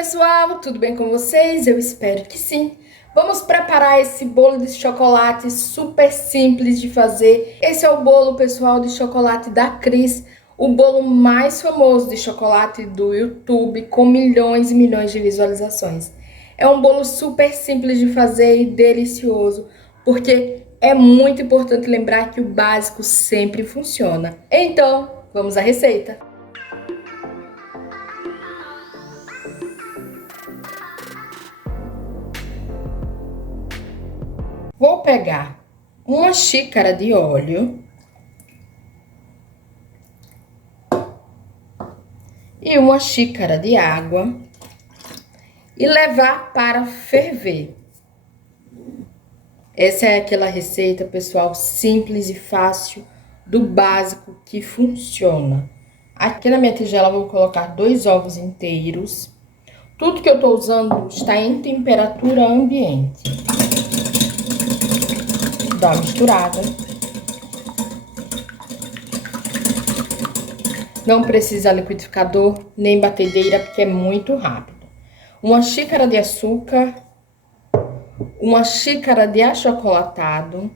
pessoal, tudo bem com vocês? Eu espero que sim. Vamos preparar esse bolo de chocolate super simples de fazer. Esse é o bolo, pessoal, de chocolate da Cris, o bolo mais famoso de chocolate do YouTube, com milhões e milhões de visualizações. É um bolo super simples de fazer e delicioso, porque é muito importante lembrar que o básico sempre funciona. Então, vamos à receita. Vou pegar uma xícara de óleo e uma xícara de água e levar para ferver. Essa é aquela receita, pessoal, simples e fácil, do básico que funciona. Aqui na minha tigela eu vou colocar 2 ovos inteiros. Tudo que eu tô usando está em temperatura ambiente. Dá uma misturada. Não precisa liquidificador nem batedeira, porque é muito rápido. Uma xícara de açúcar, uma xícara de achocolatado,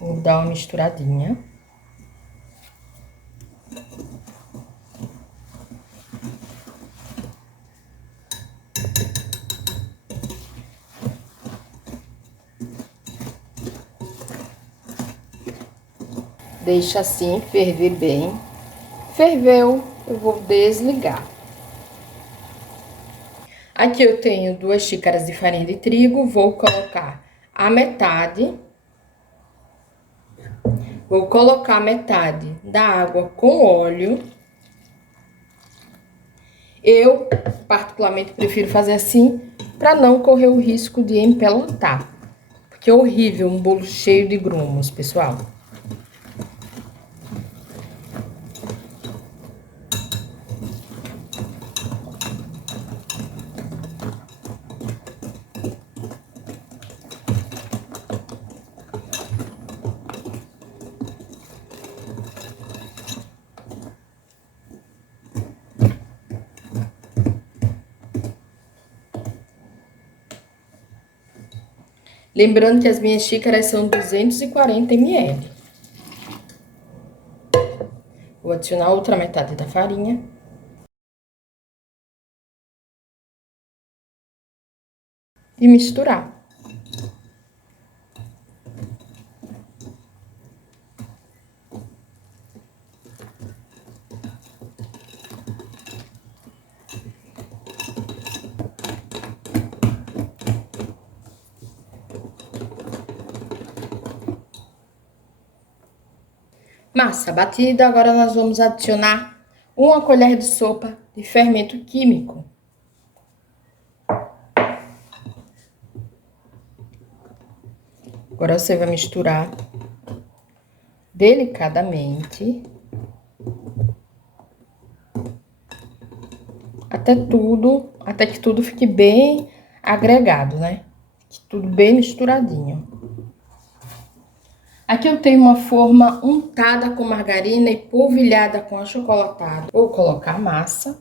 vou dar uma misturadinha. Deixa assim ferver bem. Ferveu, eu vou desligar. Aqui eu tenho 2 xícaras de farinha de trigo, vou colocar a metade. Vou colocar metade da água com óleo. Eu, particularmente, prefiro fazer assim, para não correr o risco de empelotar. Porque é horrível um bolo cheio de grumos, pessoal. Lembrando que as minhas xícaras são 240 ml. Vou adicionar outra metade da farinha. E misturar. Massa batida, agora nós vamos adicionar 1 colher de sopa de fermento químico. Agora você vai misturar delicadamente até que tudo fique bem agregado, né? Fique tudo bem misturadinho. Aqui eu tenho uma forma untada com margarina e polvilhada com achocolatado. Vou colocar a massa.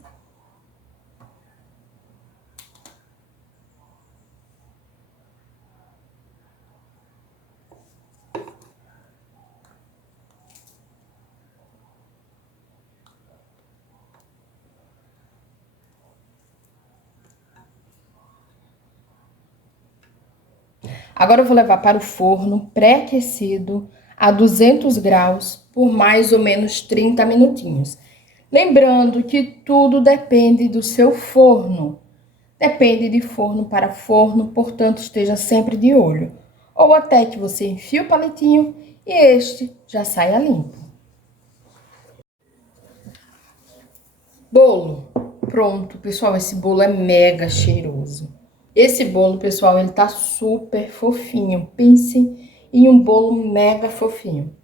Agora eu vou levar para o forno pré-aquecido a 200 graus por mais ou menos 30 minutinhos. Lembrando que tudo depende do seu forno. Depende de forno para forno, portanto esteja sempre de olho. Ou até que você enfie o palitinho e este já saia limpo. Bolo pronto, pessoal, esse bolo é mega cheiroso. Esse bolo, pessoal, ele tá super fofinho. Pense em um bolo mega fofinho.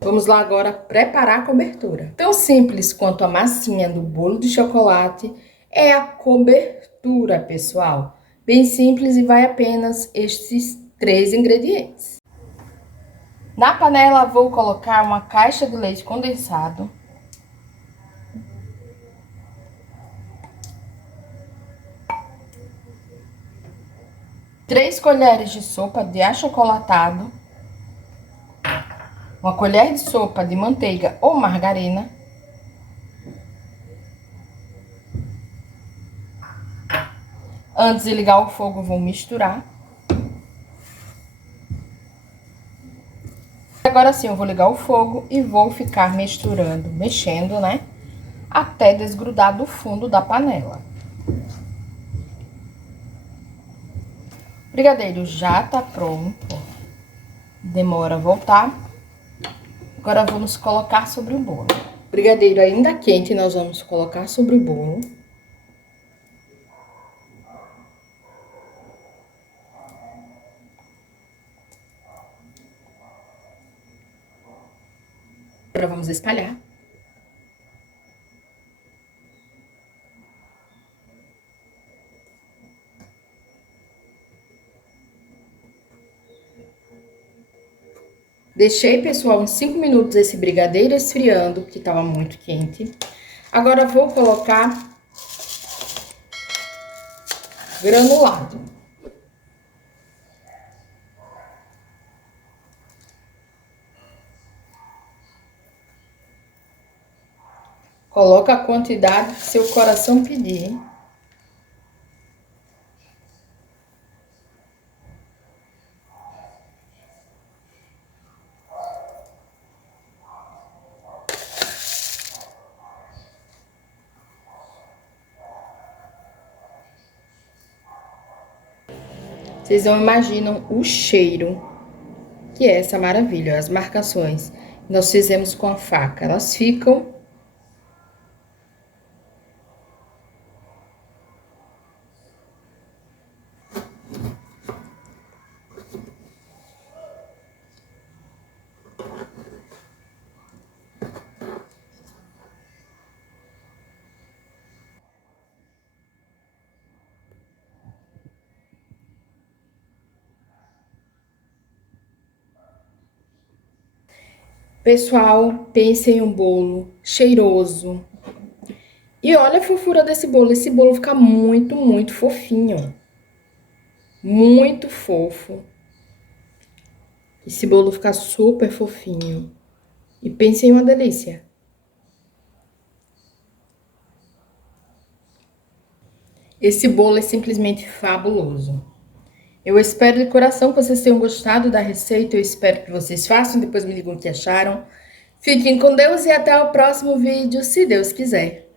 Vamos lá agora preparar a cobertura. Tão simples quanto a massinha do bolo de chocolate é a cobertura, pessoal. Bem simples e vai apenas estes 3 ingredientes. Na panela vou colocar uma caixa de leite condensado, 3 colheres de sopa de achocolatado, uma colher de sopa de manteiga ou margarina, antes de ligar o fogo, vou misturar. Agora sim, eu vou ligar o fogo e vou ficar misturando, mexendo, né? Até desgrudar do fundo da panela. O brigadeiro já tá pronto. Demora a voltar. Agora vamos colocar sobre o bolo. O brigadeiro ainda quente, nós vamos colocar sobre o bolo. Agora vamos espalhar. Deixei, pessoal, uns 5 minutos esse brigadeiro esfriando, porque estava muito quente. Agora vou colocar granulado. Coloca a quantidade que seu coração pedir. Vocês não imaginam o cheiro que é essa maravilha. As marcações nós fizemos com a faca, elas ficam... Pessoal, pense em um bolo cheiroso. E olha a fofura desse bolo. Esse bolo fica muito, muito fofinho. Muito fofo. Esse bolo fica super fofinho. E pense em uma delícia. Esse bolo é simplesmente fabuloso. Eu espero de coração que vocês tenham gostado da receita. Eu espero que vocês façam, depois me digam o que acharam. Fiquem com Deus e até o próximo vídeo, se Deus quiser.